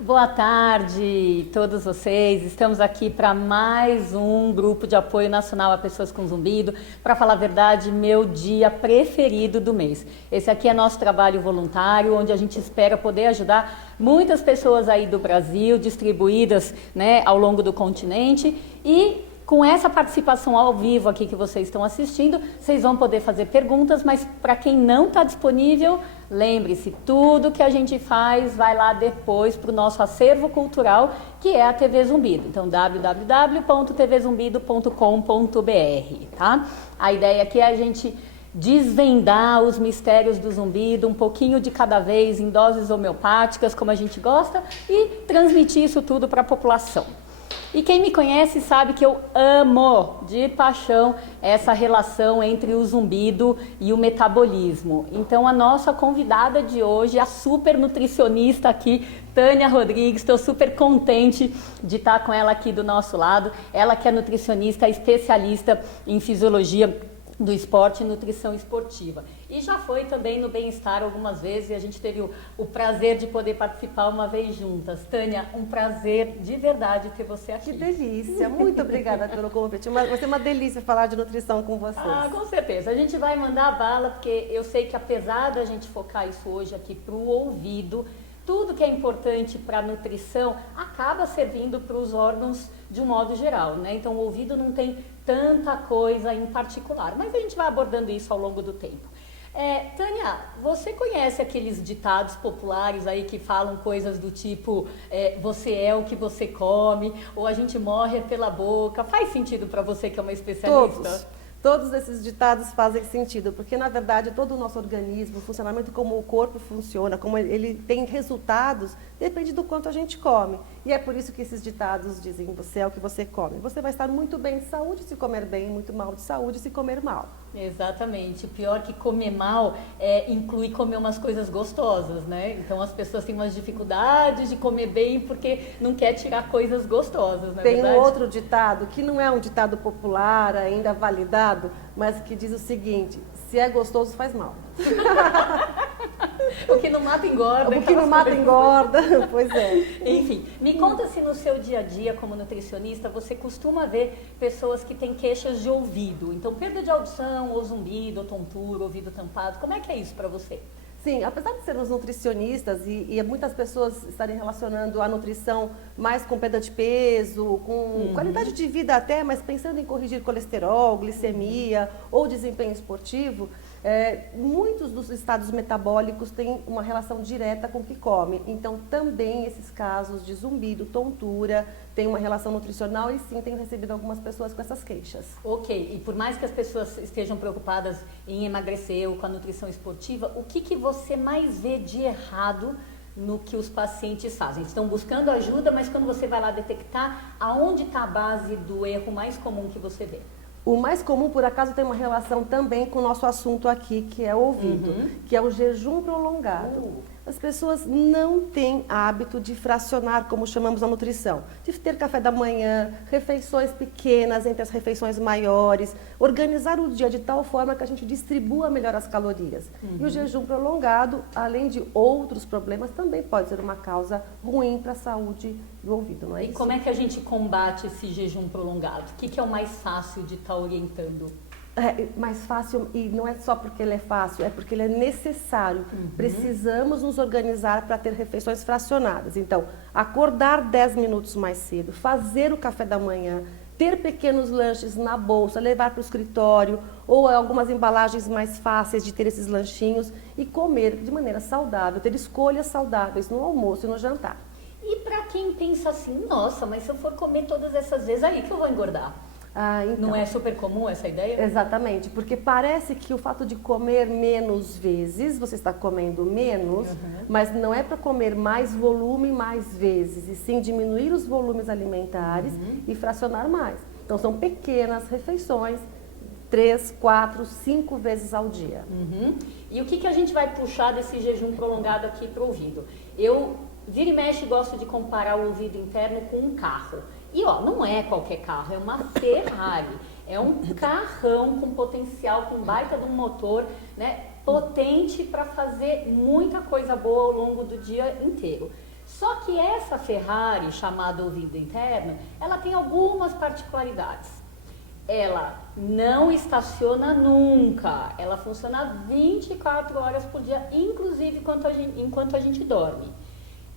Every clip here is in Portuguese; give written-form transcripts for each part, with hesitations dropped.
Boa tarde, todos vocês. Estamos aqui para mais um grupo de apoio nacional a pessoas com zumbido. Para falar a verdade, meu dia preferido do mês. Esse aqui é nosso trabalho voluntário, onde a gente espera poder ajudar muitas pessoas aí do Brasil, distribuídas, né, ao longo do continente. E com essa participação ao vivo aqui que vocês estão assistindo, vocês vão poder fazer perguntas, mas para quem não está disponível, lembre-se, tudo que a gente faz vai lá depois para o nosso acervo cultural, que é a TV Zumbido. Então, www.tvzumbido.com.br, tá? A ideia aqui é a gente desvendar os mistérios do zumbido, um pouquinho de cada vez, em doses homeopáticas, como a gente gosta, e transmitir isso tudo para a população. E quem me conhece sabe que eu amo de paixão essa relação entre o zumbido e o metabolismo. Então a nossa convidada de hoje, a super nutricionista aqui, Tânia Rodrigues, estou super contente de estar com ela aqui do nosso lado. Ela que é nutricionista, especialista em fisiologia do esporte e nutrição esportiva. E já foi também no Bem-Estar algumas vezes e a gente teve o prazer de poder participar uma vez juntas. Tânia, um prazer de verdade ter você aqui. Que delícia, muito obrigada pelo convite. Vai ser uma delícia falar de nutrição com vocês. Ah, com certeza. A gente vai mandar a bala, porque eu sei que apesar da gente focar isso hoje aqui para o ouvido, tudo que é importante para a nutrição acaba servindo para os órgãos de um modo geral, né? Então o ouvido não tem tanta coisa em particular, mas a gente vai abordando isso ao longo do tempo. Tânia, você conhece aqueles ditados populares aí que falam coisas do tipo você é o que você come, ou a gente morre pela boca? Faz sentido para você que é uma especialista? Todos esses ditados fazem sentido, porque na verdade todo o nosso organismo, o funcionamento como o corpo funciona, como ele tem resultados, depende do quanto a gente come. E é por isso que esses ditados dizem, você é o que você come. Você vai estar muito bem de saúde se comer bem, muito mal de saúde se comer mal. Exatamente. O pior é que comer mal inclui comer umas coisas gostosas, né? Então as pessoas têm umas dificuldades de comer bem porque não quer tirar coisas gostosas, não é verdade? Tem um outro ditado, que não é um ditado popular, ainda validado, mas que diz o seguinte, se é gostoso faz mal. O que não mata engorda. O que não mata engorda, pois é. Enfim, me conta se no seu dia a dia como nutricionista você costuma ver pessoas que têm queixas de ouvido. Então, perda de audição, ou zumbido, ou tontura, ouvido tampado. Como é que é isso para você? Sim, apesar de sermos nutricionistas e muitas pessoas estarem relacionando a nutrição mais com perda de peso, com qualidade de vida até, mas pensando em corrigir colesterol, glicemia ou desempenho esportivo, muitos dos estados metabólicos têm uma relação direta com o que come. Então, também esses casos de zumbido, tontura, têm uma relação nutricional e sim, tenho recebido algumas pessoas com essas queixas. Ok, e por mais que as pessoas estejam preocupadas em emagrecer ou com a nutrição esportiva, o que você mais vê de errado no que os pacientes fazem? Estão buscando ajuda, mas quando você vai lá detectar, aonde está a base do erro mais comum que você vê? O mais comum, por acaso, tem uma relação também com o nosso assunto aqui, que é o ouvido, que é o jejum prolongado. As pessoas não têm hábito de fracionar, como chamamos na nutrição, de ter café da manhã, refeições pequenas entre as refeições maiores, organizar o dia de tal forma que a gente distribua melhor as calorias. E o jejum prolongado, além de outros problemas, também pode ser uma causa ruim para a saúde do ouvido, não é isso? E como é que a gente combate esse jejum prolongado? O que é o mais fácil de estar orientando? Mais fácil, e não é só porque ele é fácil, é porque ele é necessário. Precisamos nos organizar para ter refeições fracionadas. Então, acordar 10 minutos mais cedo, fazer o café da manhã, ter pequenos lanches na bolsa, levar para o escritório, ou algumas embalagens mais fáceis de ter esses lanchinhos e comer de maneira saudável, ter escolhas saudáveis no almoço e no jantar. E para quem pensa assim, nossa, mas se eu for comer todas essas vezes, aí que eu vou engordar? Então, não é super comum essa ideia? Exatamente, porque parece que o fato de comer menos vezes, você está comendo menos, mas não é para comer mais volume mais vezes, e sim diminuir os volumes alimentares e fracionar mais. Então são pequenas refeições, 3, 4, 5 vezes ao dia. E o que a gente vai puxar desse jejum prolongado aqui para o ouvido? Eu, vira e mexe, gosto de comparar o ouvido interno com um carro. E não é qualquer carro, é uma Ferrari, é um carrão com potencial, com baita de um motor, né, potente para fazer muita coisa boa ao longo do dia inteiro. Só que essa Ferrari, chamada ouvido interno, ela tem algumas particularidades. Ela não estaciona nunca, ela funciona 24 horas por dia, inclusive enquanto a gente dorme.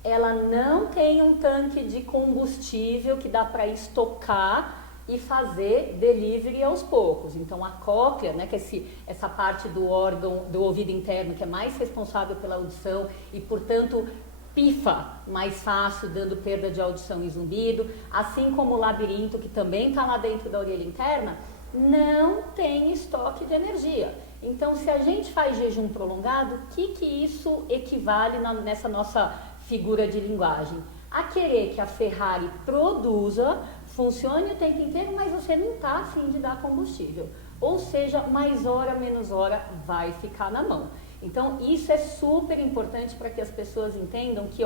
Ela não tem um tanque de combustível que dá para estocar e fazer delivery aos poucos. Então a cóclea, né, que é essa parte do órgão do ouvido interno que é mais responsável pela audição e, portanto, pifa mais fácil, dando perda de audição e zumbido, assim como o labirinto, que também está lá dentro da orelha interna, não tem estoque de energia. Então, se a gente faz jejum prolongado, o que isso equivale nessa nossa figura de linguagem? A querer que a Ferrari produza, funcione o tempo inteiro, mas você não está afim de dar combustível. Ou seja, mais hora, menos hora, vai ficar na mão. Então, isso é super importante para que as pessoas entendam que,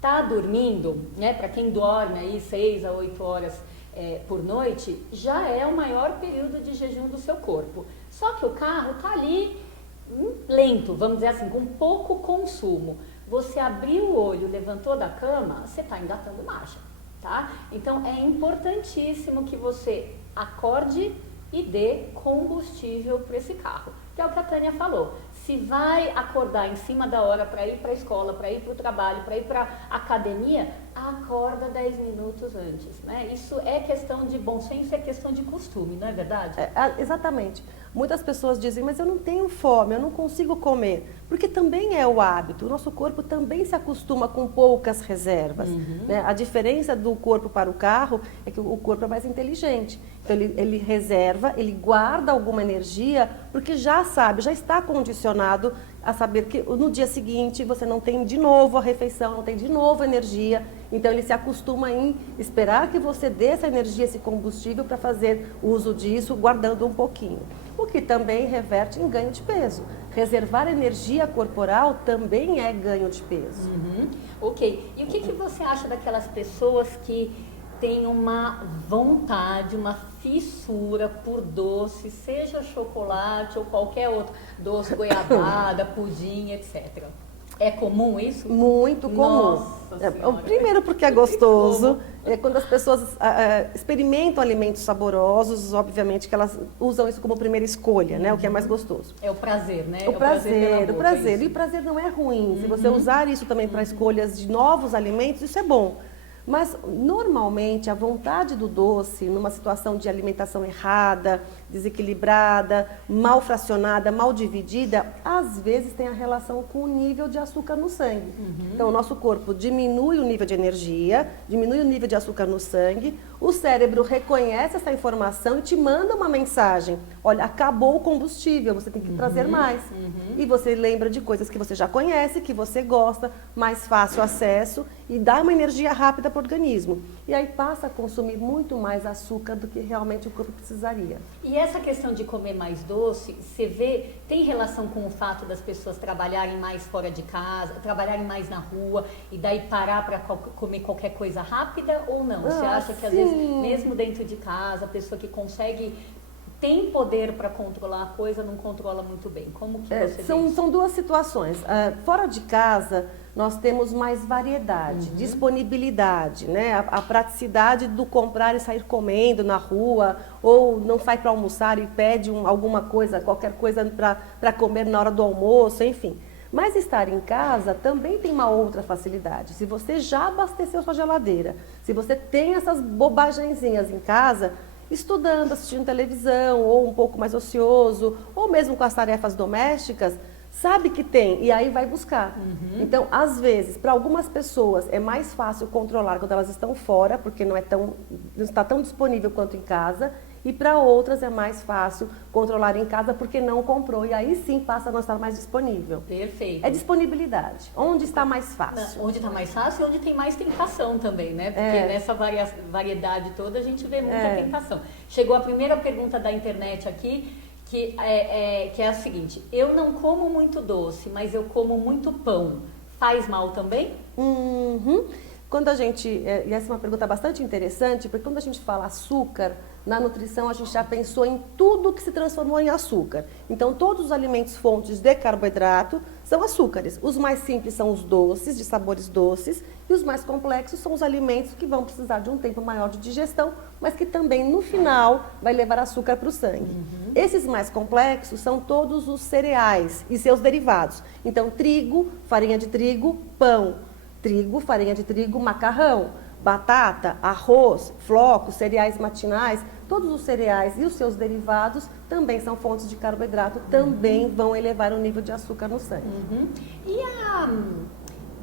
tá dormindo, né? Para quem dorme aí 6 a 8 horas por noite, já é o maior período de jejum do seu corpo. Só que o carro tá ali lento, vamos dizer assim, com pouco consumo. Você abriu o olho, levantou da cama, você está engatando marcha, tá? Então, é importantíssimo que você acorde e dê combustível para esse carro, que é o que a Tânia falou. Se vai acordar em cima da hora para ir para a escola, para ir para o trabalho, para ir para a academia, acorda 10 minutos antes, né? Isso é questão de bom senso, é questão de costume, não é verdade? Exatamente. Muitas pessoas dizem, mas eu não tenho fome, eu não consigo comer. Porque também é o hábito, o nosso corpo também se acostuma com poucas reservas. Né? A diferença do corpo para o carro é que o corpo é mais inteligente. Então ele reserva, ele guarda alguma energia, porque já sabe, já está condicionado a saber que no dia seguinte você não tem de novo a refeição, não tem de novo a energia. Então ele se acostuma em esperar que você dê essa energia, esse combustível para fazer uso disso, guardando um pouquinho. O que também reverte em ganho de peso. Reservar energia corporal também é ganho de peso. Ok. E o que você acha daquelas pessoas que têm uma vontade, uma fissura por doce, seja chocolate ou qualquer outro doce, goiabada, pudim, etc.? É comum isso? Muito comum. Nossa Senhora. Primeiro porque é gostoso. Quando as pessoas experimentam alimentos saborosos, obviamente que elas usam isso como primeira escolha, né? O que é mais gostoso. É o prazer, né? O prazer. É E o prazer não é ruim. Se você usar isso também para escolhas de novos alimentos, isso é bom. Mas, normalmente, a vontade do doce, numa situação de alimentação errada, desequilibrada, mal fracionada, mal dividida, às vezes tem a relação com o nível de açúcar no sangue. Então, o nosso corpo diminui o nível de energia, diminui o nível de açúcar no sangue, o cérebro reconhece essa informação e te manda uma mensagem. Olha, acabou o combustível, você tem que trazer mais. E você lembra de coisas que você já conhece, que você gosta, mais fácil acesso e dá uma energia rápida para o organismo. E aí passa a consumir muito mais açúcar do que realmente o corpo precisaria. E essa questão de comer mais doce, você vê, tem relação com o fato das pessoas trabalharem mais fora de casa, trabalharem mais na rua e daí parar para comer qualquer coisa rápida ou não? Você acha que às vezes, mesmo dentro de casa, a pessoa que consegue, tem poder para controlar a coisa, não controla muito bem? Como que você vê isso? São duas situações. Fora de casa, nós temos mais variedade, disponibilidade, né? A praticidade do comprar e sair comendo na rua, ou não sai para almoçar e pede alguma coisa, qualquer coisa para comer na hora do almoço, enfim. Mas estar em casa também tem uma outra facilidade. Se você já abasteceu sua geladeira, se você tem essas bobagenzinhas em casa, estudando, assistindo televisão, ou um pouco mais ocioso, ou mesmo com as tarefas domésticas, sabe que tem e aí vai buscar. Então, às vezes, para algumas pessoas é mais fácil controlar quando elas estão fora, porque não está tão disponível quanto em casa, e para outras é mais fácil controlar em casa porque não comprou, e aí sim passa a não estar mais disponível. Perfeito. É disponibilidade. Onde está mais fácil? Onde está mais fácil e onde tem mais tentação também, né? Porque nessa variedade toda a gente vê muita tentação. Chegou a primeira pergunta da internet aqui, que é a seguinte: eu não como muito doce, mas eu como muito pão. Faz mal também? Quando a gente, e essa é uma pergunta bastante interessante, porque quando a gente fala açúcar, na nutrição a gente já pensou em tudo que se transformou em açúcar. Então, todos os alimentos fontes de carboidrato são açúcares. Os mais simples são os doces, de sabores doces, e os mais complexos são os alimentos que vão precisar de um tempo maior de digestão, mas que também, no final, vai levar açúcar para o sangue. Esses mais complexos são todos os cereais e seus derivados. Então, trigo, farinha de trigo, pão. Trigo, farinha de trigo, macarrão, batata, arroz, flocos, cereais matinais, todos os cereais e os seus derivados também são fontes de carboidrato, também vão elevar o nível de açúcar no sangue. E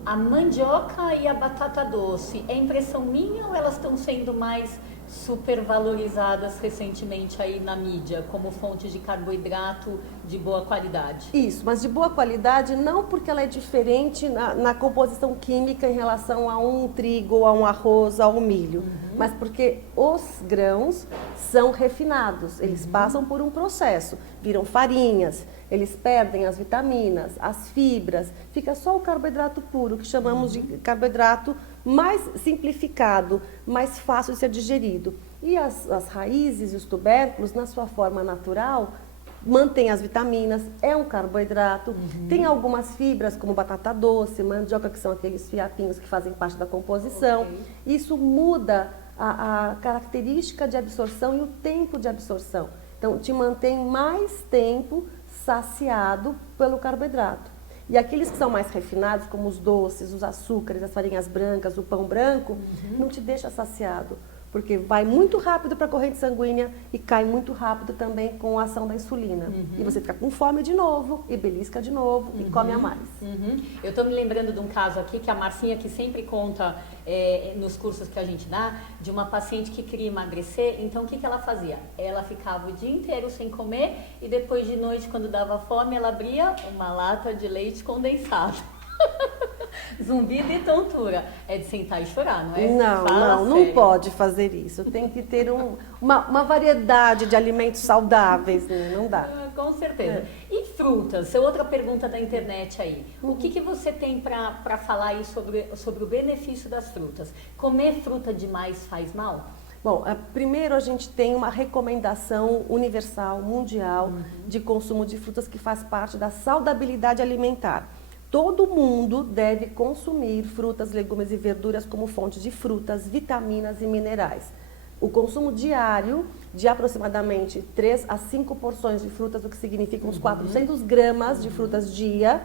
a mandioca e a batata doce, é impressão minha ou elas estão sendo mais supervalorizadas recentemente aí na mídia como fontes de carboidrato de boa qualidade? Isso, mas de boa qualidade não porque ela é diferente na composição química em relação a um trigo, a um arroz, a um milho, mas porque os grãos são refinados, eles passam por um processo, viram farinhas, eles perdem as vitaminas, as fibras, fica só o carboidrato puro, que chamamos de carboidrato mais simplificado, mais fácil de ser digerido. E as raízes e os tubérculos, na sua forma natural, mantém as vitaminas, é um carboidrato, tem algumas fibras como batata doce, mandioca, que são aqueles fiapinhos que fazem parte da composição. Isso muda a característica de absorção e o tempo de absorção. Então, te mantém mais tempo saciado pelo carboidrato. E aqueles que são mais refinados, como os doces, os açúcares, as farinhas brancas, o pão branco, não te deixa saciado, porque vai muito rápido para a corrente sanguínea e cai muito rápido também com a ação da insulina. E você fica com fome de novo, e belisca de novo, e come a mais. Eu estou me lembrando de um caso aqui que a Marcinha que sempre conta nos cursos que a gente dá, de uma paciente que queria emagrecer. Então, o que ela fazia? Ela ficava o dia inteiro sem comer e depois de noite, quando dava fome, ela abria uma lata de leite condensado. Zumbido e tontura. É de sentar e chorar, não é? Não pode fazer isso. Tem que ter uma variedade de alimentos saudáveis, né? Não dá. Com certeza. E frutas? Outra pergunta da internet aí. O que você tem para falar aí sobre o benefício das frutas? Comer fruta demais faz mal? Bom, primeiro a gente tem uma recomendação universal, mundial, de consumo de frutas que faz parte da saudabilidade alimentar. Todo mundo deve consumir frutas, legumes e verduras como fonte de frutas, vitaminas e minerais. O consumo diário de aproximadamente 3 a 5 porções de frutas, o que significa uns 400 gramas de frutas dia,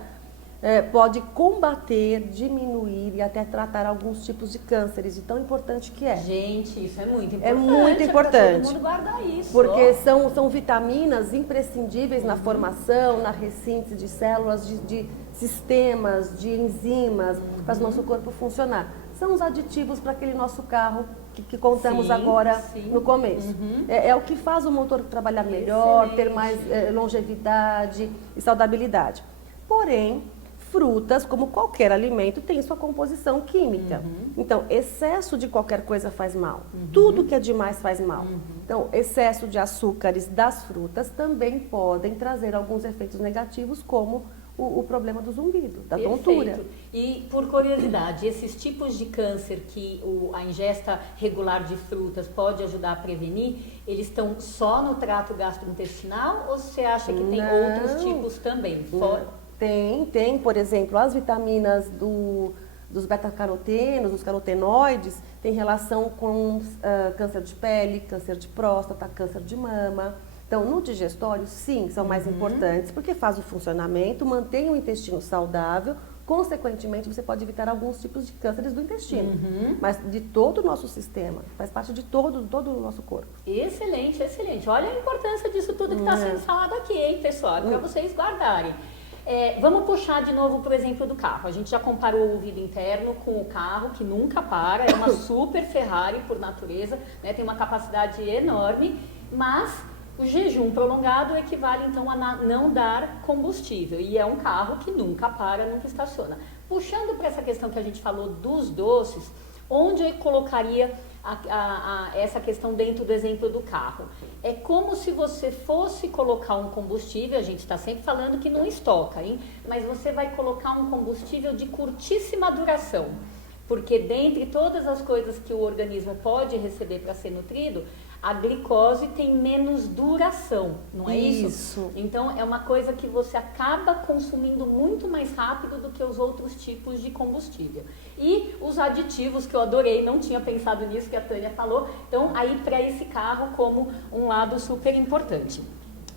pode combater, diminuir e até tratar alguns tipos de cânceres, de tão importante que é. Gente, isso é muito importante. É muito importante. Todo mundo guarda isso. Porque são vitaminas imprescindíveis na formação, na ressíntese de células, de sistemas, de enzimas, para o nosso corpo funcionar. São os aditivos para aquele nosso carro que contamos agora no começo. É o que faz o motor trabalhar melhor, ter mais longevidade e saudabilidade. Porém, frutas, como qualquer alimento, tem sua composição química. Então, excesso de qualquer coisa faz mal. Tudo que é demais faz mal. Então, excesso de açúcares das frutas também podem trazer alguns efeitos negativos, como o problema do zumbido, da tontura. E, por curiosidade, esses tipos de câncer que a ingesta regular de frutas pode ajudar a prevenir, eles estão só no trato gastrointestinal ou você acha que tem outros tipos também? Tem, por exemplo, as vitaminas dos beta-carotenos, dos carotenoides, tem relação com câncer de pele, câncer de próstata, câncer de mama. Então, no digestório, sim, são mais importantes, porque faz o funcionamento, mantém o intestino saudável, consequentemente, você pode evitar alguns tipos de cânceres do intestino, mas de todo o nosso sistema, faz parte de todo o nosso corpo. Excelente, excelente. Olha a importância disso tudo que está sendo falado aqui, hein, pessoal, para vocês guardarem. Vamos puxar de novo para o exemplo do carro. A gente já comparou o ouvido interno com o carro, que nunca para, é uma super Ferrari por natureza, né, tem uma capacidade enorme, mas o jejum prolongado equivale então a não dar combustível, e é um carro que nunca para, nunca estaciona. Puxando para essa questão que a gente falou dos doces, onde eu colocaria essa questão dentro do exemplo do carro? É como se você fosse colocar um combustível, a gente está sempre falando que não estoca, hein? Mas você vai colocar um combustível de curtíssima duração. Porque dentre todas as coisas que o organismo pode receber para ser nutrido, a glicose tem menos duração, não é isso? Isso. Então é uma coisa que você acaba consumindo muito mais rápido do que os outros tipos de combustível. E os aditivos, que eu adorei, não tinha pensado nisso que a Tânia falou, então aí para esse carro como um lado super importante.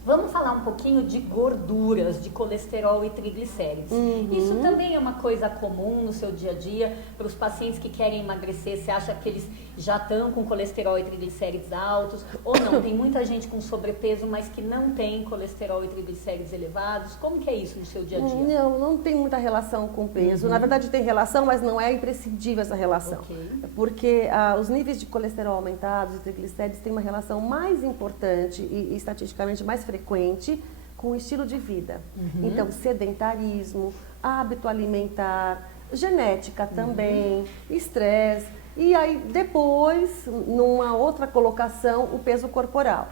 Vamos falar um pouquinho de gorduras, de colesterol e triglicéridos. Isso também é uma coisa comum no seu dia a dia, para os pacientes que querem emagrecer. Você acha que eles já estão com colesterol e triglicéridos altos? Ou não? Tem muita gente com sobrepeso, mas que não tem colesterol e triglicéridos elevados. Como que é isso no seu dia a dia? Não tem muita relação com peso. Na verdade tem relação, mas não é imprescindível essa relação. Porque os níveis de colesterol aumentados e triglicéridos têm uma relação mais importante e estatisticamente mais frequente com o estilo de vida. Então, sedentarismo, hábito alimentar, genética também, estresse. E aí, depois, numa outra colocação, o peso corporal.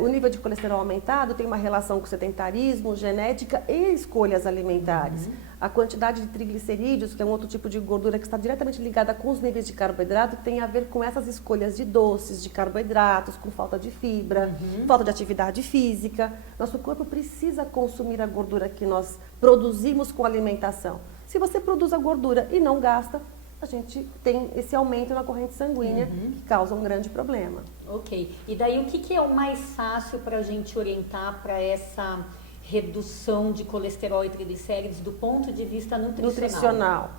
O nível de colesterol aumentado tem uma relação com sedentarismo, genética e escolhas alimentares. A quantidade de triglicerídeos, que é um outro tipo de gordura que está diretamente ligada com os níveis de carboidrato, tem a ver com essas escolhas de doces, de carboidratos, com falta de fibra, falta de atividade física. Nosso corpo precisa consumir a gordura que nós produzimos com a alimentação. Se você produz a gordura e não gasta, a gente tem esse aumento na corrente sanguínea que causa um grande problema. Ok. E daí o que é o mais fácil para a gente orientar para essa redução de colesterol e triglicéridos do ponto de vista nutricional?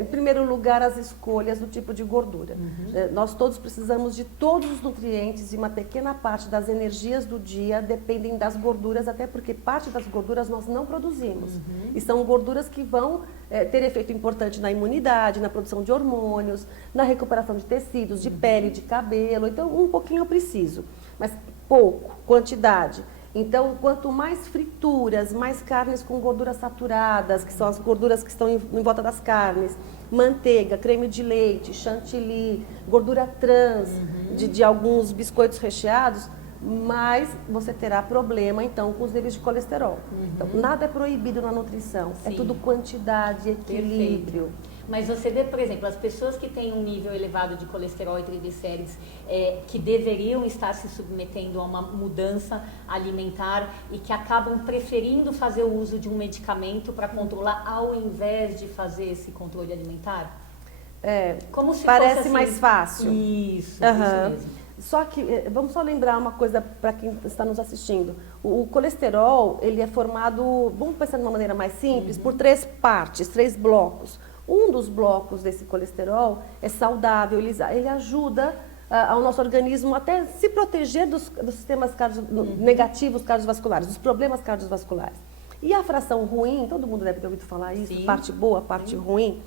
Em primeiro lugar, as escolhas do tipo de gordura. Nós todos precisamos de todos os nutrientes e uma pequena parte das energias do dia dependem das gorduras, até porque parte das gorduras nós não produzimos. E são gorduras que vão ter efeito importante na imunidade, na produção de hormônios, na recuperação de tecidos, de pele, de cabelo. Então, um pouquinho eu preciso, mas pouco, quantidade. Então, quanto mais frituras, mais carnes com gorduras saturadas, que são as gorduras que estão em volta das carnes, manteiga, creme de leite, chantilly, gordura trans de alguns biscoitos recheados, mais você terá problema, então, com os níveis de colesterol. Então, nada é proibido na nutrição, é tudo quantidade, equilíbrio. Perfeito. Mas você vê, por exemplo, as pessoas que têm um nível elevado de colesterol e triglicéridos, que deveriam estar se submetendo a uma mudança alimentar e que acabam preferindo fazer o uso de um medicamento para controlar ao invés de fazer esse controle alimentar? Como se parece fosse assim, mais fácil. Isso mesmo. Só que, vamos só lembrar uma coisa para quem está nos assistindo. O colesterol, ele é formado, vamos pensar de uma maneira mais simples, por 3 partes, 3 blocos. Um dos blocos desse colesterol é saudável, ele ajuda ao nosso organismo até se proteger dos sistemas negativos cardiovasculares, dos problemas cardiovasculares. E a fração ruim, todo mundo deve ter ouvido falar isso, parte boa, parte ruim.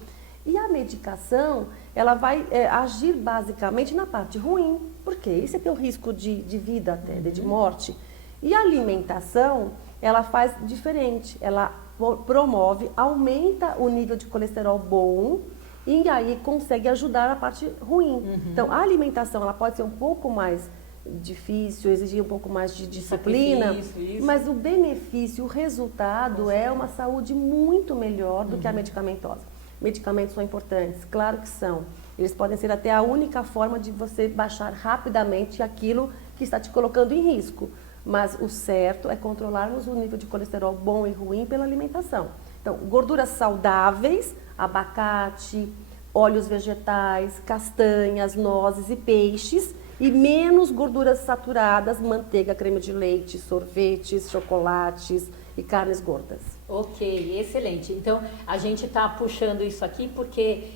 E a medicação, ela vai agir basicamente na parte ruim, porque isso é ter o risco de vida até, de morte. E a alimentação, ela faz diferente, ela promove, aumenta o nível de colesterol bom e aí consegue ajudar a parte ruim. Então, a alimentação, ela pode ser um pouco mais difícil, exigir um pouco mais de disciplina, mas o benefício, o resultado é uma saúde muito melhor do que a medicamentosa. Medicamentos são importantes, claro que são. Eles podem ser até a única forma de você baixar rapidamente aquilo que está te colocando em risco. Mas o certo é controlarmos o nível de colesterol bom e ruim pela alimentação. Então, gorduras saudáveis, abacate, óleos vegetais, castanhas, nozes e peixes. E menos gorduras saturadas, manteiga, creme de leite, sorvetes, chocolates e carnes gordas. Ok, excelente. Então, a gente está puxando isso aqui porque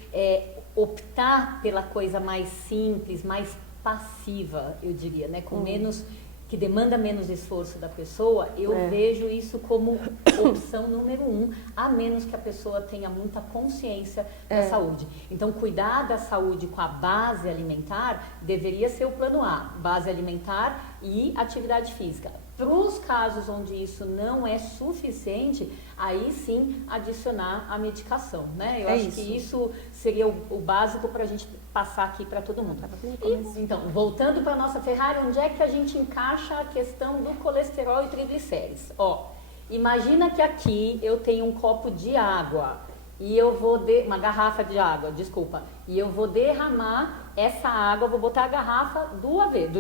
optar pela coisa mais simples, mais passiva, eu diria, né? Com menos, que demanda menos esforço da pessoa, eu vejo isso como opção número 1, a menos que a pessoa tenha muita consciência da saúde. Então, cuidar da saúde com a base alimentar deveria ser o plano A, base alimentar e atividade física. Para os casos onde isso não é suficiente, aí sim adicionar a medicação, né? Eu acho que isso seria o básico para a gente passar aqui para todo mundo. Então, voltando para a nossa Ferrari, onde é que a gente encaixa a questão do colesterol e triglicéridos? Imagina que aqui eu tenho um copo de água e eu vou uma garrafa de água, desculpa, e eu vou derramar essa água, vou botar a garrafa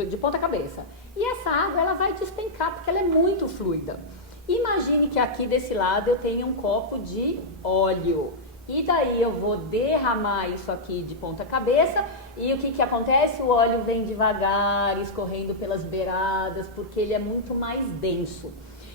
de ponta cabeça. E essa água ela vai despencar porque ela é muito fluida. Imagine que aqui desse lado eu tenho um copo de óleo. E daí eu vou derramar isso aqui de ponta cabeça e o que acontece? O óleo vem devagar, escorrendo pelas beiradas, porque ele é muito mais denso.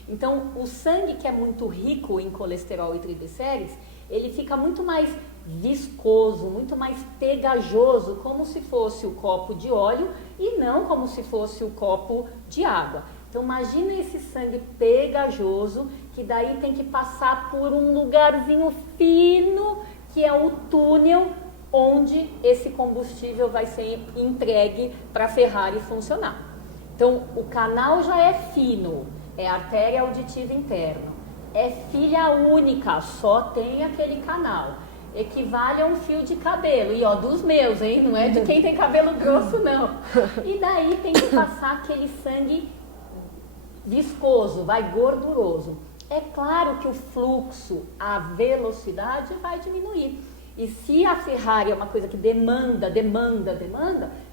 Então, o sangue que é muito rico em colesterol e triglicérides, ele fica muito mais viscoso, muito mais pegajoso, como se fosse o copo de óleo e não como se fosse o copo de água. Então imagina esse sangue pegajoso, que daí tem que passar por um lugarzinho fino, que é o túnel onde esse combustível vai ser entregue para a Ferrari funcionar. Então o canal já é fino, é artéria auditiva interna, é filha única, só tem aquele canal. Equivale a um fio de cabelo, e ó, dos meus, hein? Não é de quem tem cabelo grosso, não. E daí tem que passar aquele sangue viscoso, gorduroso. É claro que o fluxo, a velocidade vai diminuir. E se a Ferrari é uma coisa que demanda,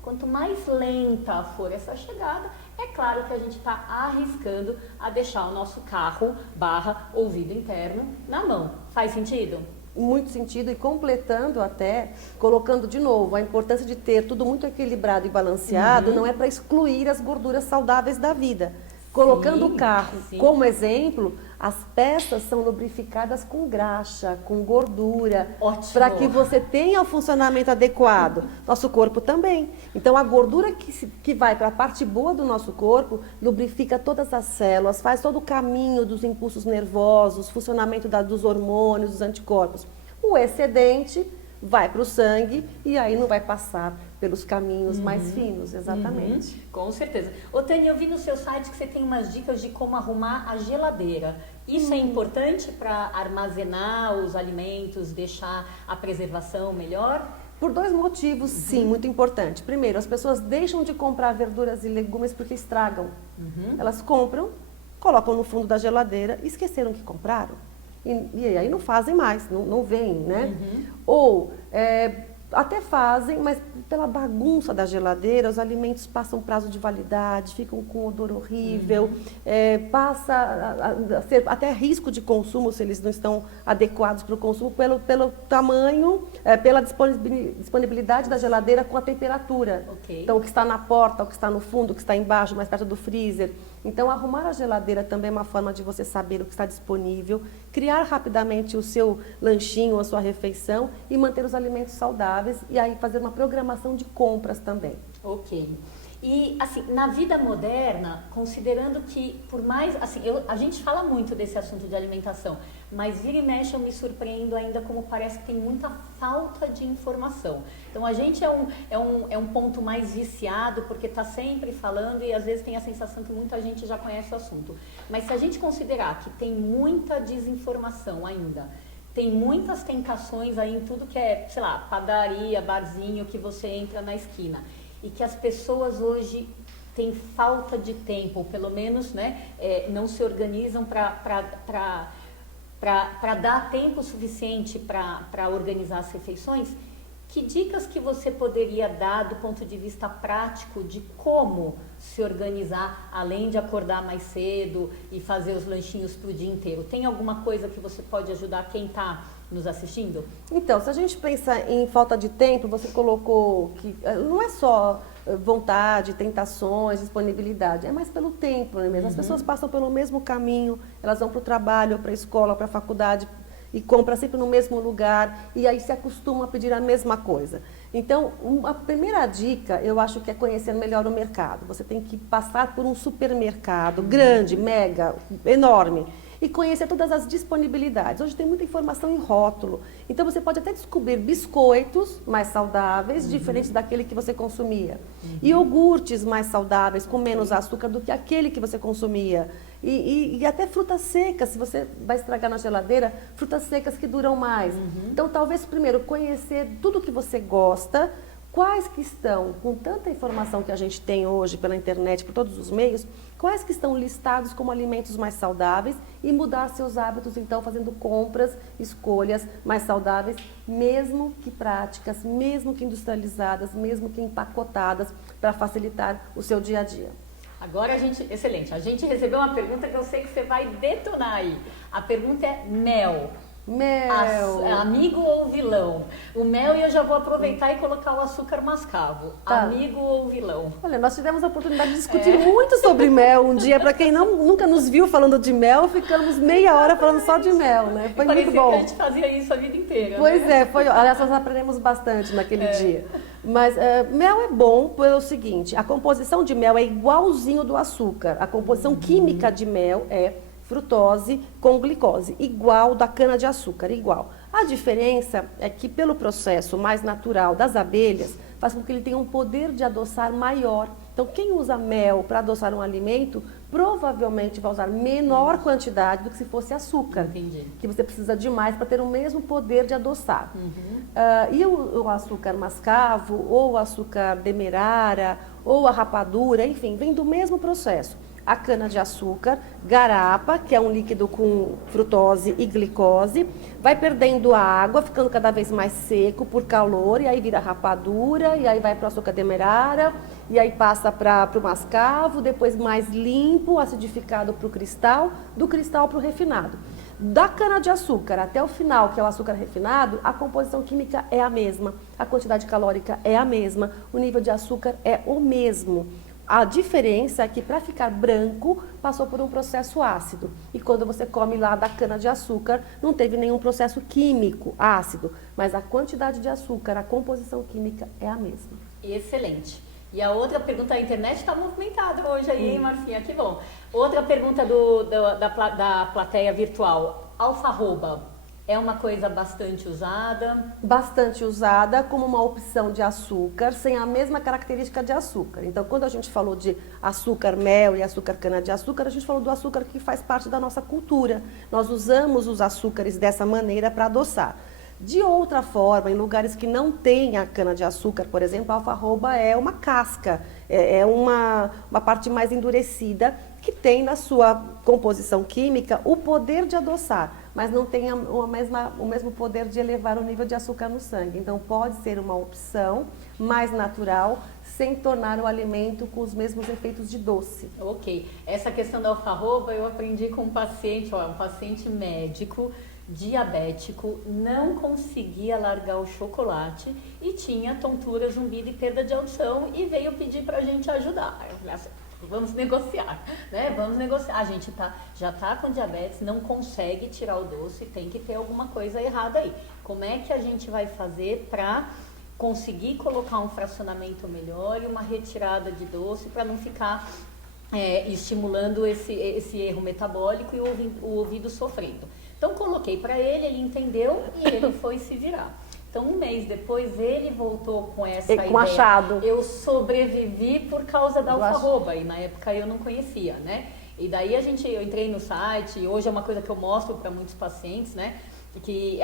quanto mais lenta for essa chegada, é claro que a gente está arriscando a deixar o nosso carro / ouvido interno na mão. Faz sentido? Muito sentido, e completando até, colocando de novo, a importância de ter tudo muito equilibrado e balanceado, não é para excluir as gorduras saudáveis da vida. Colocando o carro como exemplo, as peças são lubrificadas com graxa, com gordura, para que você tenha o funcionamento adequado. Nosso corpo também. Então, a gordura que vai para a parte boa do nosso corpo, lubrifica todas as células, faz todo o caminho dos impulsos nervosos, funcionamento dos hormônios, dos anticorpos. O excedente vai para o sangue e aí não vai passar pelos caminhos mais finos, exatamente. Com certeza. Ô Tânia, eu vi no seu site que você tem umas dicas de como arrumar a geladeira. Isso é importante para armazenar os alimentos, deixar a preservação melhor? Por 2 motivos, sim, muito importante. Primeiro, as pessoas deixam de comprar verduras e legumes porque estragam. Elas compram, colocam no fundo da geladeira e esqueceram que compraram. E aí não fazem mais, não vêm, né? Ou até fazem, mas pela bagunça da geladeira, os alimentos passam prazo de validade, ficam com odor horrível, passa a ser até risco de consumo se eles não estão adequados para o consumo, pelo tamanho, pela disponibilidade da geladeira com a temperatura. Então, o que está na porta, o que está no fundo, o que está embaixo, mais perto do freezer. Então, arrumar a geladeira também é uma forma de você saber o que está disponível, criar rapidamente o seu lanchinho, a sua refeição e manter os alimentos saudáveis e aí fazer uma programação de compras também. Ok. E, assim, na vida moderna, considerando que, por mais... Assim, a gente fala muito desse assunto de alimentação, mas vira e mexe eu me surpreendo ainda como parece que tem muita falta de informação. Então, a gente é um ponto mais viciado, porque está sempre falando e, às vezes, tem a sensação que muita gente já conhece o assunto. Mas se a gente considerar que tem muita desinformação ainda, tem muitas tentações aí em tudo que é, sei lá, padaria, barzinho, que você entra na esquina. E que as pessoas hoje têm falta de tempo, ou pelo menos, né, não se organizam para dar tempo suficiente para organizar as refeições. Que dicas que você poderia dar do ponto de vista prático de como se organizar, além de acordar mais cedo e fazer os lanchinhos para o dia inteiro? Tem alguma coisa que você pode ajudar quem está nos assistindo? Então, se a gente pensa em falta de tempo, você colocou que não é só vontade, tentações, disponibilidade, é mais pelo tempo, não é mesmo? As pessoas passam pelo mesmo caminho, elas vão para o trabalho, para a escola, para a faculdade e compram sempre no mesmo lugar e aí se acostumam a pedir a mesma coisa. Então, a primeira dica, eu acho que é conhecer melhor o mercado. Você tem que passar por um supermercado grande, mega, enorme, e conhecer todas as disponibilidades. Hoje tem muita informação em rótulo, então você pode até descobrir biscoitos mais saudáveis, diferentes daquele que você consumia, iogurtes mais saudáveis, com menos açúcar do que aquele que você consumia, e até frutas secas, se você vai estragar na geladeira, frutas secas que duram mais. Então, talvez primeiro conhecer tudo que você gosta, quais que estão, com tanta informação que a gente tem hoje pela internet, por todos os meios, quais que estão listados como alimentos mais saudáveis e mudar seus hábitos, então, fazendo compras, escolhas mais saudáveis, mesmo que práticas, mesmo que industrializadas, mesmo que empacotadas, para facilitar o seu dia a dia. Agora excelente, a gente recebeu uma pergunta que eu sei que você vai detonar aí. A pergunta é mel. Mel. Amigo ou vilão? O mel, e eu já vou aproveitar e colocar o açúcar mascavo. Tá. Amigo ou vilão? Olha, nós tivemos a oportunidade de discutir muito sobre mel um dia. Para quem nunca nos viu falando de mel, ficamos meia hora falando só de mel, né? Foi muito bom. Que a gente fazia isso a vida inteira. Pois né? Aliás, nós aprendemos bastante naquele dia. Mas mel é bom pelo seguinte, a composição de mel é igualzinho do açúcar. A composição química de mel é frutose com glicose, igual da cana-de-açúcar, igual. A diferença é que pelo processo mais natural das abelhas, faz com que ele tenha um poder de adoçar maior. Então, quem usa mel para adoçar um alimento, provavelmente vai usar menor quantidade do que se fosse açúcar. Entendi. Que você precisa de mais para ter o mesmo poder de adoçar. E o açúcar mascavo, ou o açúcar demerara, ou a rapadura, enfim, vem do mesmo processo. A cana-de-açúcar, garapa, que é um líquido com frutose e glicose, vai perdendo a água, ficando cada vez mais seco por calor, e aí vira rapadura, e aí vai para o açúcar demerara, e aí passa para o mascavo, depois mais limpo, acidificado para o cristal, do cristal para o refinado. Da cana-de-açúcar até o final, que é o açúcar refinado, a composição química é a mesma, a quantidade calórica é a mesma, o nível de açúcar é o mesmo. A diferença é que para ficar branco, passou por um processo ácido. E quando você come lá da cana-de-açúcar, não teve nenhum processo químico ácido, mas a quantidade de açúcar, a composição química é a mesma. Excelente. E a outra pergunta, a internet está movimentada hoje aí, hein, Marcinha? Que bom. Outra pergunta da plateia virtual. Alfarroba é uma coisa bastante usada? Bastante usada como uma opção de açúcar, sem a mesma característica de açúcar. Então, quando a gente falou de açúcar mel e açúcar cana-de-açúcar, a gente falou do açúcar que faz parte da nossa cultura. Nós usamos os açúcares dessa maneira para adoçar. De outra forma, em lugares que não tem a cana-de-açúcar, por exemplo, a alfarroba é uma casca, é uma parte mais endurecida que tem na sua composição química o poder de adoçar, mas não tem o mesmo poder de elevar o nível de açúcar no sangue. Então, pode ser uma opção mais natural, sem tornar o alimento com os mesmos efeitos de doce. Ok. Essa questão da alfarroba eu aprendi com um paciente médico, diabético, não conseguia largar o chocolate e tinha tontura, zumbido e perda de audição e veio pedir pra gente ajudar. Eu falei assim, vamos negociar, né? Vamos negociar. A gente já tá com diabetes, não consegue tirar o doce, tem que ter alguma coisa errada aí. Como é que a gente vai fazer para conseguir colocar um fracionamento melhor e uma retirada de doce para não ficar estimulando esse erro metabólico e o ouvido sofrendo? Então, coloquei para ele entendeu e ele foi se virar. Então, um mês depois, ele voltou com essa ideia. Com achado. Eu sobrevivi por causa da alfarroba, e na época eu não conhecia, né? E daí eu entrei no site, e hoje é uma coisa que eu mostro para muitos pacientes, né? Que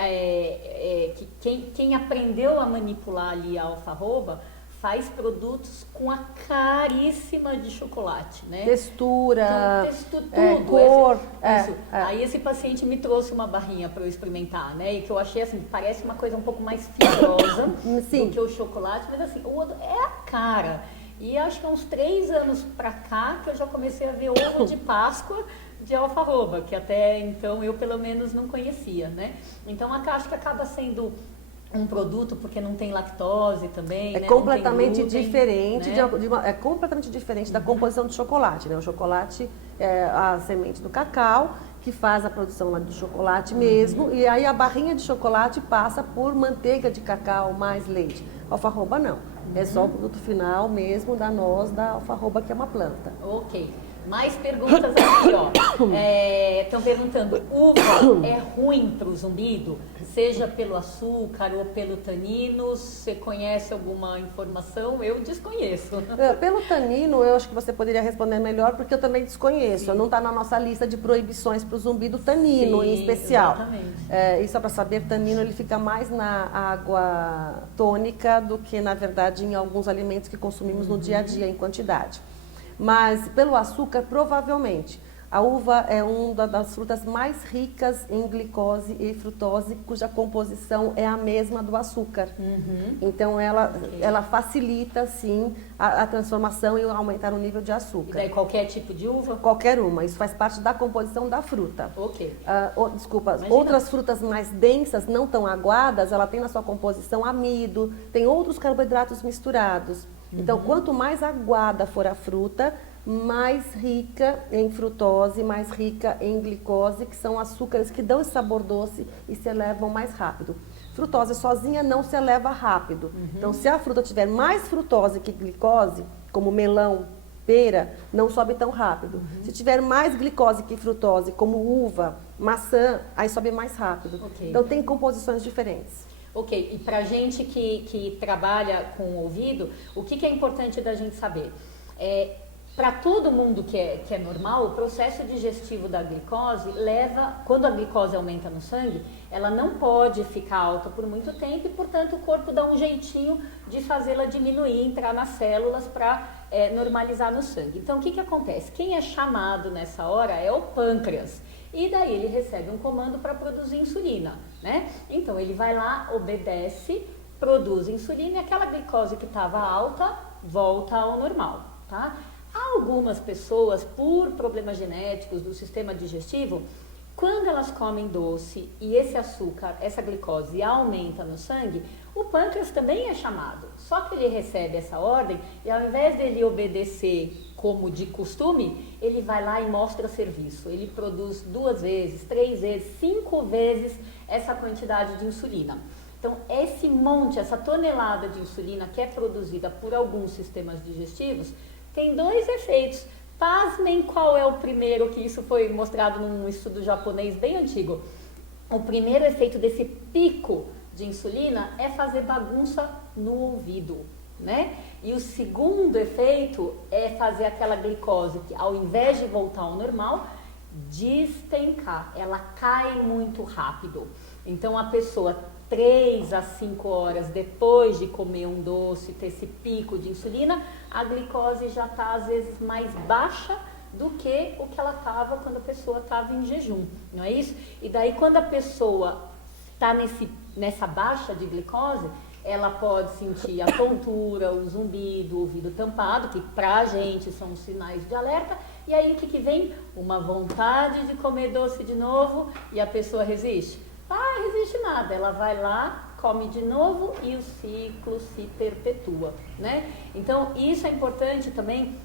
quem aprendeu a manipular ali a alfarroba faz produtos com a caríssima de chocolate, né? Textura, então, tudo. Cor. Aí esse paciente me trouxe uma barrinha para eu experimentar, né? E que eu achei assim, parece uma coisa um pouco mais fibrosa do que o chocolate, mas assim, o outro é a cara. E acho que há uns 3 anos pra cá que eu já comecei a ver ovo de Páscoa de alfarroba, que até então eu pelo menos não conhecia, né? Então acho que acaba sendo um produto porque não tem lactose também, né? Completamente glúten, diferente, né? é completamente diferente da composição do chocolate, né? O chocolate é a semente do cacau que faz a produção lá do chocolate mesmo, e aí a barrinha de chocolate passa por manteiga de cacau mais leite. Alfarroba não, é só o produto final mesmo da noz da alfarroba, que é uma planta. Ok. Mais perguntas aqui, ó. Estão perguntando, uva é ruim para o zumbido? Seja pelo açúcar ou pelo tanino? Você conhece alguma informação? Eu desconheço. Pelo tanino, eu acho que você poderia responder melhor, porque eu também desconheço. Não está na nossa lista de proibições para o zumbido tanino, em especial. Exatamente. E só para saber, tanino ele fica mais na água tônica do que, na verdade, em alguns alimentos que consumimos no dia a dia, em quantidade. Mas pelo açúcar, provavelmente. A uva é uma das frutas mais ricas em glicose e frutose, cuja composição é a mesma do açúcar. Então, ela facilita, sim, a transformação e aumentar o nível de açúcar. E daí qualquer tipo de uva? Qualquer uma. Isso faz parte da composição da fruta. Ok. Desculpa, Imagina. outras frutas mais densas, não tão aguadas, ela tem na sua composição amido, tem outros carboidratos misturados. Então, quanto mais aguada for a fruta, mais rica em frutose, mais rica em glicose, que são açúcares que dão esse sabor doce e se elevam mais rápido. Frutose sozinha não se eleva rápido. Então, se a fruta tiver mais frutose que glicose, como melão, pera, não sobe tão rápido. Se tiver mais glicose que frutose, como uva, maçã, aí sobe mais rápido. Ok. Então, tem composições diferentes. Ok, e para gente que trabalha com o ouvido, o que é importante da gente saber? Para todo mundo que é normal, o processo digestivo da glicose leva, quando a glicose aumenta no sangue, ela não pode ficar alta por muito tempo e, portanto, o corpo dá um jeitinho de fazê-la diminuir, entrar nas células para normalizar no sangue. Então, o que acontece? Quem é chamado nessa hora é o pâncreas. E daí ele recebe um comando para produzir insulina, né? Então ele vai lá, obedece, produz insulina e aquela glicose que estava alta volta ao normal, tá? Algumas pessoas, por problemas genéticos do sistema digestivo, quando elas comem doce e esse açúcar, essa glicose aumenta no sangue, o pâncreas também é chamado. Só que ele recebe essa ordem e ao invés dele obedecer como de costume, ele vai lá e mostra serviço. Ele produz 2 vezes, 3 vezes, 5 vezes essa quantidade de insulina. Então, esse monte, essa tonelada de insulina que é produzida por alguns sistemas digestivos, tem 2 efeitos. Pasmem qual é o primeiro, que isso foi mostrado num estudo japonês bem antigo. O primeiro efeito desse pico de insulina é fazer bagunça no ouvido, né? E o segundo efeito é fazer aquela glicose que, ao invés de voltar ao normal, despencar. Ela cai muito rápido. Então, a pessoa 3 a 5 horas depois de comer um doce, ter esse pico de insulina, a glicose já está às vezes mais baixa do que o que ela estava quando a pessoa estava em jejum, não é isso? E daí quando a pessoa está nessa baixa de glicose, ela pode sentir a tontura, o zumbido, o ouvido tampado, que pra gente são sinais de alerta, e aí o que vem? Uma vontade de comer doce de novo e a pessoa resiste? Resiste nada, ela vai lá, come de novo e o ciclo se perpetua, né? Então, isso é importante também,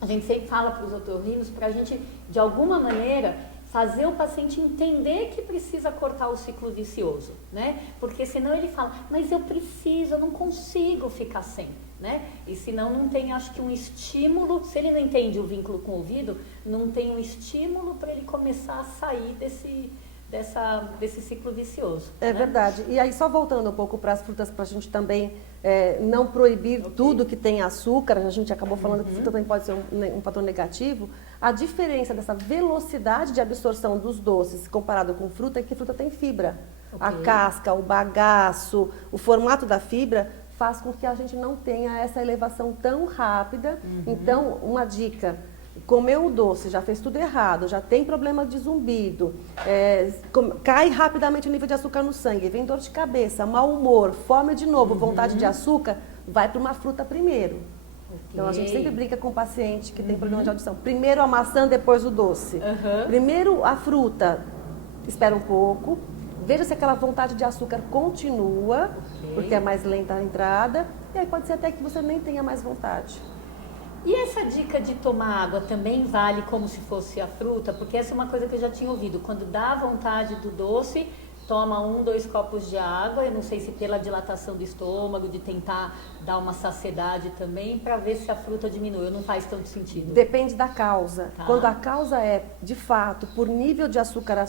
a gente sempre fala para os otorrinos, para a gente, de alguma maneira, fazer o paciente entender que precisa cortar o ciclo vicioso, né? Porque senão ele fala, mas eu preciso, eu não consigo ficar sem, né? E senão não tem, acho que um estímulo, se ele não entende o vínculo com o ouvido, não tem um estímulo para ele começar a sair desse ciclo vicioso. É, né? Verdade. E aí, só voltando um pouco para as frutas, para a gente também não proibir tudo que tem açúcar, a gente acabou falando que fruta também pode ser um fator negativo, a diferença dessa velocidade de absorção dos doces comparado com fruta é que fruta tem fibra. A casca, o bagaço, o formato da fibra faz com que a gente não tenha essa elevação tão rápida. Então, uma dica: comeu o doce, já fez tudo errado, já tem problema de zumbido, cai rapidamente o nível de açúcar no sangue, vem dor de cabeça, mau humor, fome de novo, vontade de açúcar, vai para uma fruta primeiro. Então a gente sempre brinca com o paciente que tem problema de audição. Primeiro a maçã, depois o doce. Primeiro a fruta, espera um pouco, veja se aquela vontade de açúcar continua, porque é mais lenta a entrada, e aí pode ser até que você nem tenha mais vontade. E essa dica de tomar água também vale como se fosse a fruta? Porque essa é uma coisa que eu já tinha ouvido. Quando dá vontade do doce, toma 1, 2 copos de água, eu não sei se pela dilatação do estômago, de tentar dar uma saciedade também, para ver se a fruta diminui, não faz tanto sentido. Depende da causa. Tá. Quando a causa é, de fato, por nível de açúcar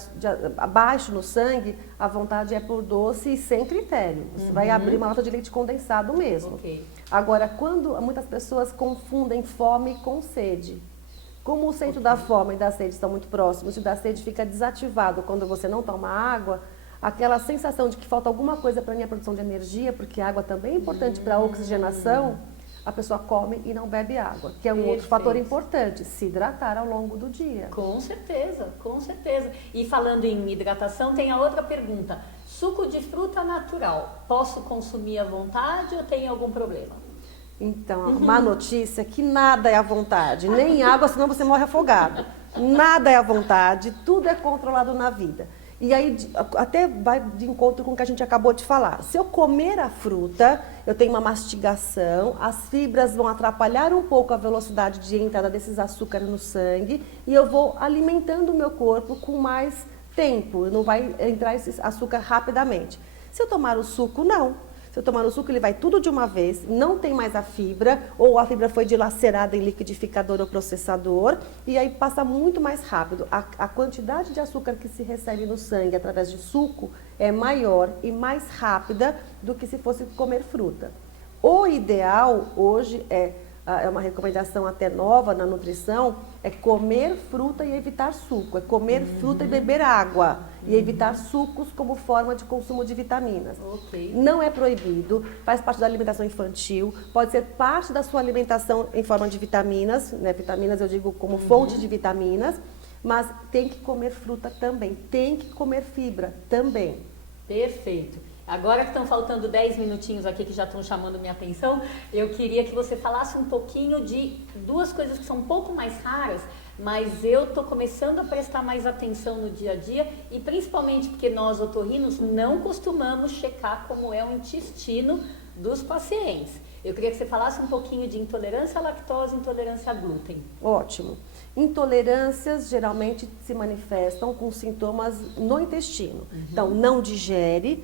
abaixo no sangue, a vontade é por doce e sem critério. Você vai abrir uma lata de leite condensado mesmo. Ok. Agora, quando muitas pessoas confundem fome com sede. Como o centro da fome e da sede estão muito próximos, e o da sede fica desativado quando você não toma água, aquela sensação de que falta alguma coisa para a minha produção de energia, porque a água também é importante para a oxigenação, a pessoa come e não bebe água, que é um outro fator importante, se hidratar ao longo do dia. Com certeza, com certeza. E falando em hidratação, tem a outra pergunta. Suco de fruta natural, posso consumir à vontade ou tem algum problema? Então, a má notícia é que nada é à vontade, nem água, senão você morre afogado. Nada é à vontade, tudo é controlado na vida. E aí, até vai de encontro com o que a gente acabou de falar. Se eu comer a fruta, eu tenho uma mastigação, as fibras vão atrapalhar um pouco a velocidade de entrada desses açúcares no sangue e eu vou alimentando o meu corpo com mais tempo, não vai entrar esse açúcar rapidamente. Se eu tomar o suco, não. Se eu tomar o suco, ele vai tudo de uma vez, não tem mais a fibra, ou a fibra foi dilacerada em liquidificador ou processador, e aí passa muito mais rápido. A quantidade de açúcar que se recebe no sangue através de suco é maior e mais rápida do que se fosse comer fruta. O ideal hoje é uma recomendação até nova na nutrição, é comer fruta e evitar suco, é comer fruta e beber água, e evitar sucos como forma de consumo de vitaminas. Ok. Não é proibido, faz parte da alimentação infantil, pode ser parte da sua alimentação em forma de vitaminas, né? Vitaminas eu digo como fonte de vitaminas, mas tem que comer fruta também, tem que comer fibra também. Perfeito. Agora que estão faltando 10 minutinhos aqui que já estão chamando minha atenção, eu queria que você falasse um pouquinho de duas coisas que são um pouco mais raras, mas eu estou começando a prestar mais atenção no dia a dia e principalmente porque nós, otorrinos, não costumamos checar como é o intestino dos pacientes. Eu queria que você falasse um pouquinho de intolerância à lactose e intolerância a glúten. Ótimo. Intolerâncias geralmente se manifestam com sintomas no intestino. Então, não digere,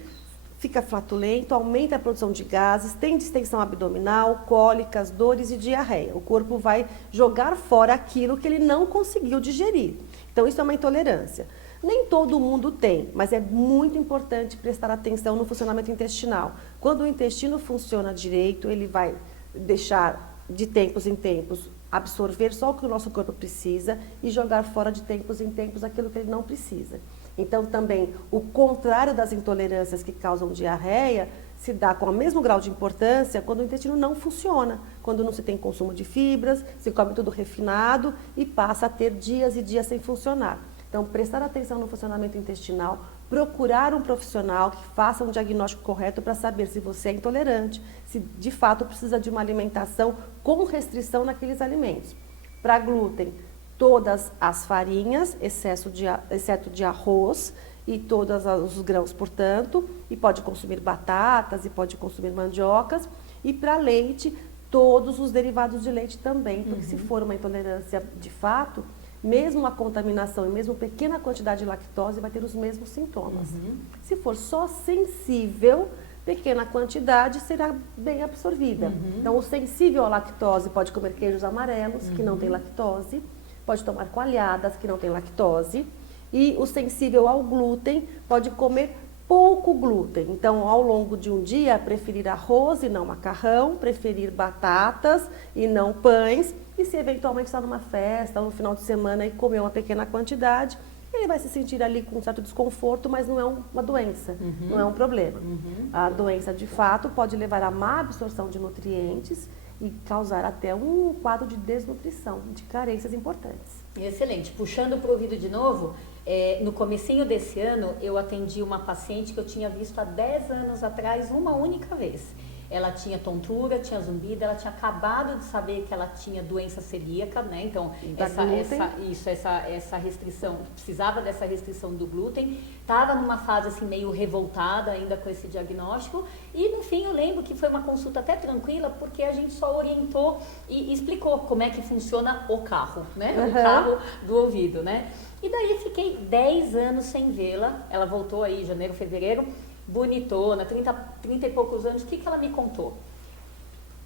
fica flatulento, aumenta a produção de gases, tem distensão abdominal, cólicas, dores e diarreia. O corpo vai jogar fora aquilo que ele não conseguiu digerir. Então, isso é uma intolerância. Nem todo mundo tem, mas é muito importante prestar atenção no funcionamento intestinal. Quando o intestino funciona direito, ele vai deixar de tempos em tempos absorver só o que o nosso corpo precisa e jogar fora de tempos em tempos aquilo que ele não precisa. Então, também, o contrário das intolerâncias que causam diarreia se dá com o mesmo grau de importância quando o intestino não funciona, quando não se tem consumo de fibras, se come tudo refinado e passa a ter dias e dias sem funcionar. Então, prestar atenção no funcionamento intestinal, procurar um profissional que faça um diagnóstico correto para saber se você é intolerante, se de fato precisa de uma alimentação com restrição naqueles alimentos. Para glúten, todas as farinhas, exceto de arroz e todos os grãos, portanto, e pode consumir batatas e pode consumir mandiocas. E para leite, todos os derivados de leite também, porque se for uma intolerância de fato, mesmo a contaminação e mesmo pequena quantidade de lactose vai ter os mesmos sintomas. Se for só sensível, pequena quantidade será bem absorvida. Então, o sensível à lactose pode comer queijos amarelos, que não tem lactose, pode tomar coalhadas, que não tem lactose, e o sensível ao glúten pode comer pouco glúten. Então, ao longo de um dia, preferir arroz e não macarrão, preferir batatas e não pães, e se eventualmente está numa festa ou no final de semana e comer uma pequena quantidade, ele vai se sentir ali com um certo desconforto, mas não é uma doença, não é um problema. A doença, de fato, pode levar a má absorção de nutrientes e causar até um quadro de desnutrição, de carências importantes. Excelente. Puxando para o ouvido de novo, no comecinho desse ano, eu atendi uma paciente que eu tinha visto há 10 anos atrás, uma única vez. ela tinha tontura, tinha zumbido, ela tinha acabado de saber que ela tinha doença celíaca, né? Então, essa restrição, precisava dessa restrição do glúten, estava numa fase assim meio revoltada ainda com esse diagnóstico e no fim eu lembro que foi uma consulta até tranquila porque a gente só orientou e explicou como é que funciona o carro, né? O carro do ouvido, né? E daí fiquei 10 anos sem vê-la, ela voltou aí em janeiro, fevereiro, bonitona, 30 e poucos anos. O que ela me contou?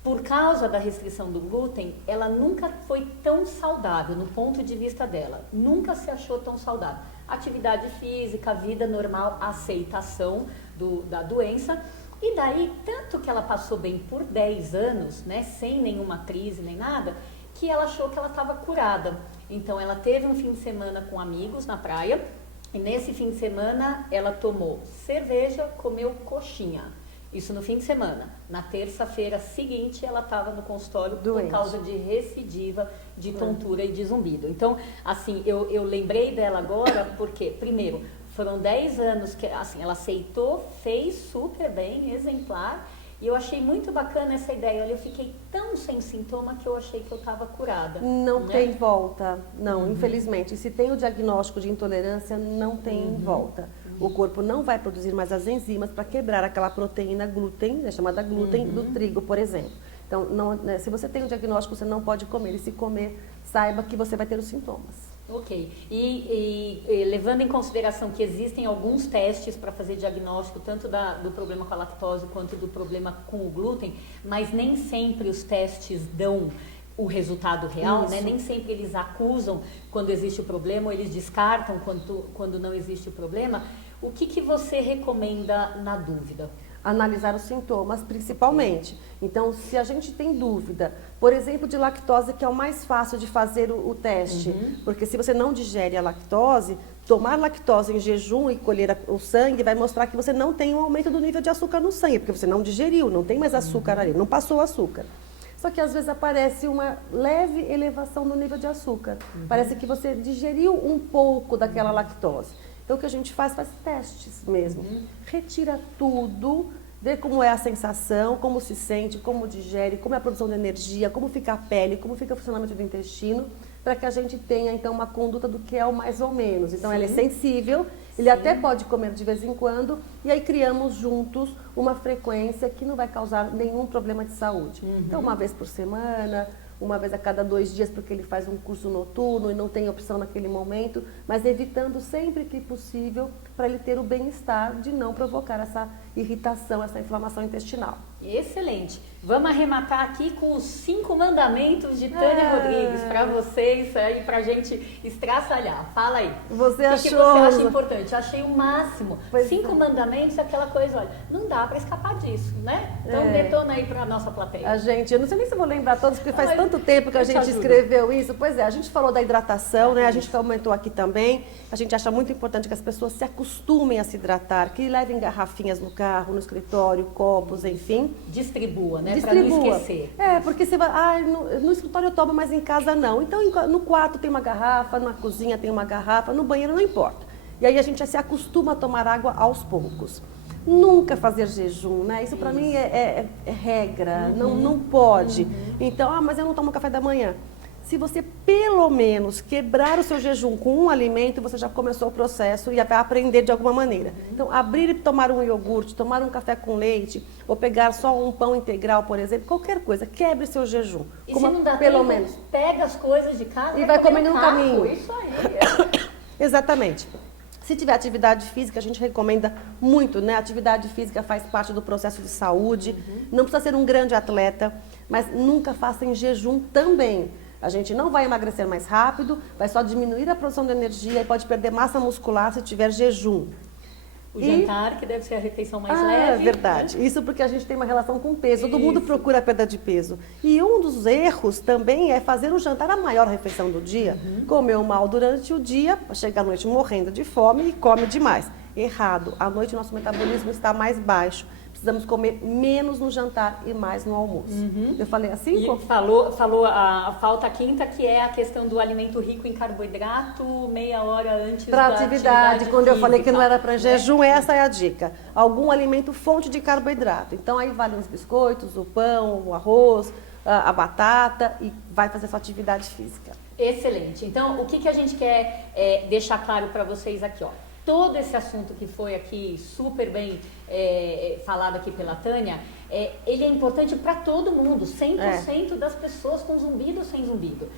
Por causa da restrição do glúten, ela nunca foi tão saudável, no ponto de vista dela. Nunca se achou tão saudável. Atividade física, vida normal, aceitação da doença. E daí, tanto que ela passou bem por 10 anos, né, sem nenhuma crise nem nada, que ela achou que ela estava curada. Então, ela teve um fim de semana com amigos na praia, e nesse fim de semana ela tomou cerveja, comeu coxinha. Isso no fim de semana. Na terça-feira seguinte ela estava no consultório por causa de recidiva de tontura e de zumbido. Então, assim, eu lembrei dela agora porque, primeiro, foram 10 anos que assim, ela aceitou, fez super bem, exemplar. E eu achei muito bacana essa ideia. Olha, eu fiquei tão sem sintoma que eu achei que eu estava curada. Não tem volta, não, infelizmente. Se tem o diagnóstico de intolerância, não tem volta. O corpo não vai produzir mais as enzimas para quebrar aquela proteína glúten, né, chamada glúten do trigo, por exemplo. Então, não, né, se você tem o diagnóstico, você não pode comer. E se comer, saiba que você vai ter os sintomas. Ok. E levando em consideração que existem alguns testes para fazer diagnóstico tanto do problema com a lactose quanto do problema com o glúten, mas nem sempre os testes dão o resultado real, né? Nem sempre eles acusam quando existe o problema ou eles descartam quando não existe o problema. O que você recomenda na dúvida? Analisar os sintomas, principalmente. Então, se a gente tem dúvida, por exemplo, de lactose, que é o mais fácil de fazer o teste, porque se você não digere a lactose, tomar lactose em jejum e colher o sangue vai mostrar que você não tem um aumento do nível de açúcar no sangue, porque você não digeriu, não tem mais açúcar ali, não passou o açúcar. Só que às vezes aparece uma leve elevação no nível de açúcar. Parece que você digeriu um pouco daquela lactose. Então, o que a gente faz testes mesmo. Retira tudo, vê como é a sensação, como se sente, como digere, como é a produção de energia, como fica a pele, como fica o funcionamento do intestino, para que a gente tenha, então, uma conduta do que é o mais ou menos. Então, ela é sensível, ele até pode comer de vez em quando, e aí criamos juntos uma frequência que não vai causar nenhum problema de saúde. Então, uma vez por semana, uma vez a cada 2 dias, porque ele faz um curso noturno e não tem opção naquele momento, mas evitando sempre que possível para ele ter o bem-estar de não provocar essa irritação, essa inflamação intestinal. Excelente. Vamos arrematar aqui com os 5 mandamentos de Tânia Rodrigues para vocês aí, para a gente estraçalhar. Fala aí. Você O que você acha importante? Eu achei o máximo. 5 mandamentos é aquela coisa, olha, não dá para escapar disso, né? Então detona aí para a nossa plateia. A gente, eu não sei nem se eu vou lembrar todos, porque faz tanto tempo que a gente escreveu isso. Pois é, a gente falou da hidratação, né? A gente comentou aqui também. A gente acha muito importante que as pessoas se acostumem a se hidratar, que levem garrafinhas no carro, no escritório, copos, enfim. Distribua, né? Para não esquecer. Porque você vai, no escritório eu tomo, mas em casa não. Então, no quarto tem uma garrafa, na cozinha tem uma garrafa, no banheiro não importa. E aí a gente se acostuma a tomar água aos poucos. Nunca fazer jejum, né? Isso para mim é regra, não pode. Então, mas eu não tomo café da manhã. Se você, pelo menos, quebrar o seu jejum com um alimento, você já começou o processo e vai aprender de alguma maneira. Então, abrir e tomar um iogurte, tomar um café com leite, ou pegar só um pão integral, por exemplo, qualquer coisa, quebre seu jejum. E se não dá pelo menos, pega as coisas de casa e vai comendo no caminho. Isso aí. Exatamente. Se tiver atividade física, a gente recomenda muito, né? Atividade física faz parte do processo de saúde. Não precisa ser um grande atleta, mas nunca faça em jejum também. A gente não vai emagrecer mais rápido, vai só diminuir a produção de energia e pode perder massa muscular se tiver jejum. O jantar, que deve ser a refeição mais leve. É verdade. Né? Isso porque a gente tem uma relação com peso. Todo mundo procura perda de peso. E um dos erros também é fazer o jantar a maior refeição do dia. Comeu mal durante o dia, chega à noite morrendo de fome e come demais. Errado. À noite o nosso metabolismo está mais baixo. precisamos comer menos no jantar e mais no almoço. Eu falei assim? E falou a falta quinta, que é a questão do alimento rico em carboidrato, meia hora antes Para da atividade, quando física, eu falei que não era para né? jejum, essa é a dica. Algum alimento fonte de carboidrato. Então aí vale os biscoitos, o pão, o arroz, a batata e vai fazer sua atividade física. Excelente. Então, o que a gente quer deixar claro para vocês aqui, ó. Todo esse assunto que foi aqui super bem falado aqui pela Tânia, ele é importante para todo mundo, 100% das pessoas com zumbido ou sem zumbido.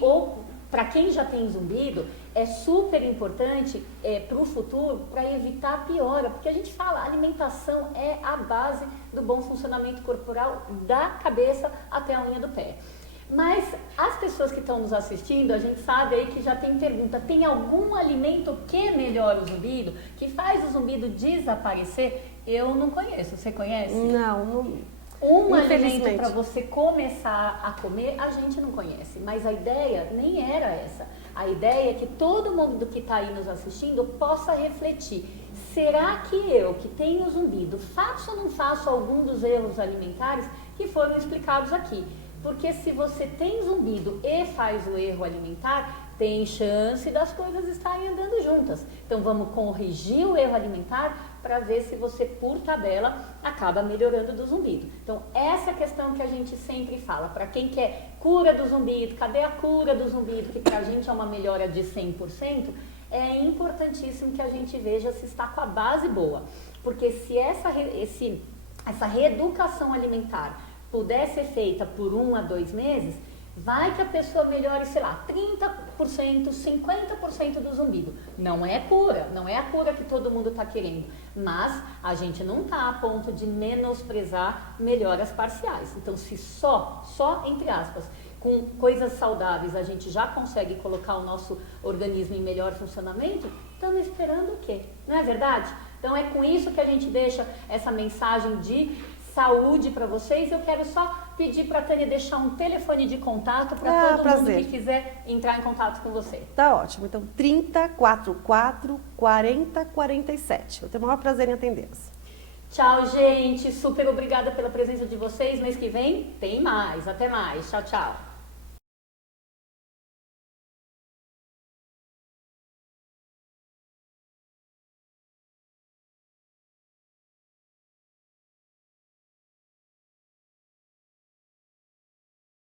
Ou para quem já tem zumbido, é super importante para o futuro, para evitar a piora, porque a gente fala, a alimentação é a base do bom funcionamento corporal, da cabeça até a unha do pé. Mas as pessoas que estão nos assistindo, a gente sabe aí que já tem pergunta, tem algum alimento que melhora o zumbido, que faz o zumbido desaparecer? Eu não conheço, você conhece? Não. Um alimento para você começar a comer, a gente não conhece, mas a ideia nem era essa. A ideia é que todo mundo que está aí nos assistindo possa refletir. Será que eu, que tenho zumbido, faço ou não faço algum dos erros alimentares que foram explicados aqui? Porque se você tem zumbido e faz o erro alimentar, tem chance das coisas estarem andando juntas. Então vamos corrigir o erro alimentar para ver se você, por tabela, acaba melhorando do zumbido. Então essa é a questão que a gente sempre fala. Para quem quer cura do zumbido, cadê a cura do zumbido, que para a gente é uma melhora de 100%, é importantíssimo que a gente veja se está com a base boa. Porque se essa reeducação alimentar puder ser feita por 1 a 2 meses, vai que a pessoa melhore, sei lá, 30%, 50% do zumbido. Não é cura, não é a cura que todo mundo está querendo, mas a gente não está a ponto de menosprezar melhoras parciais. Então, se só entre aspas, com coisas saudáveis a gente já consegue colocar o nosso organismo em melhor funcionamento, estamos esperando o quê? Não é verdade? Então, é com isso que a gente deixa essa mensagem de saúde para vocês. Eu quero só pedir para a Tânia deixar um telefone de contato para todo mundo que quiser entrar em contato com você. Tá ótimo. Então, 3044 4047. Eu tenho o maior prazer em atendê-los. Tchau, gente. Super obrigada pela presença de vocês. Mês que vem tem mais. Até mais. Tchau, tchau.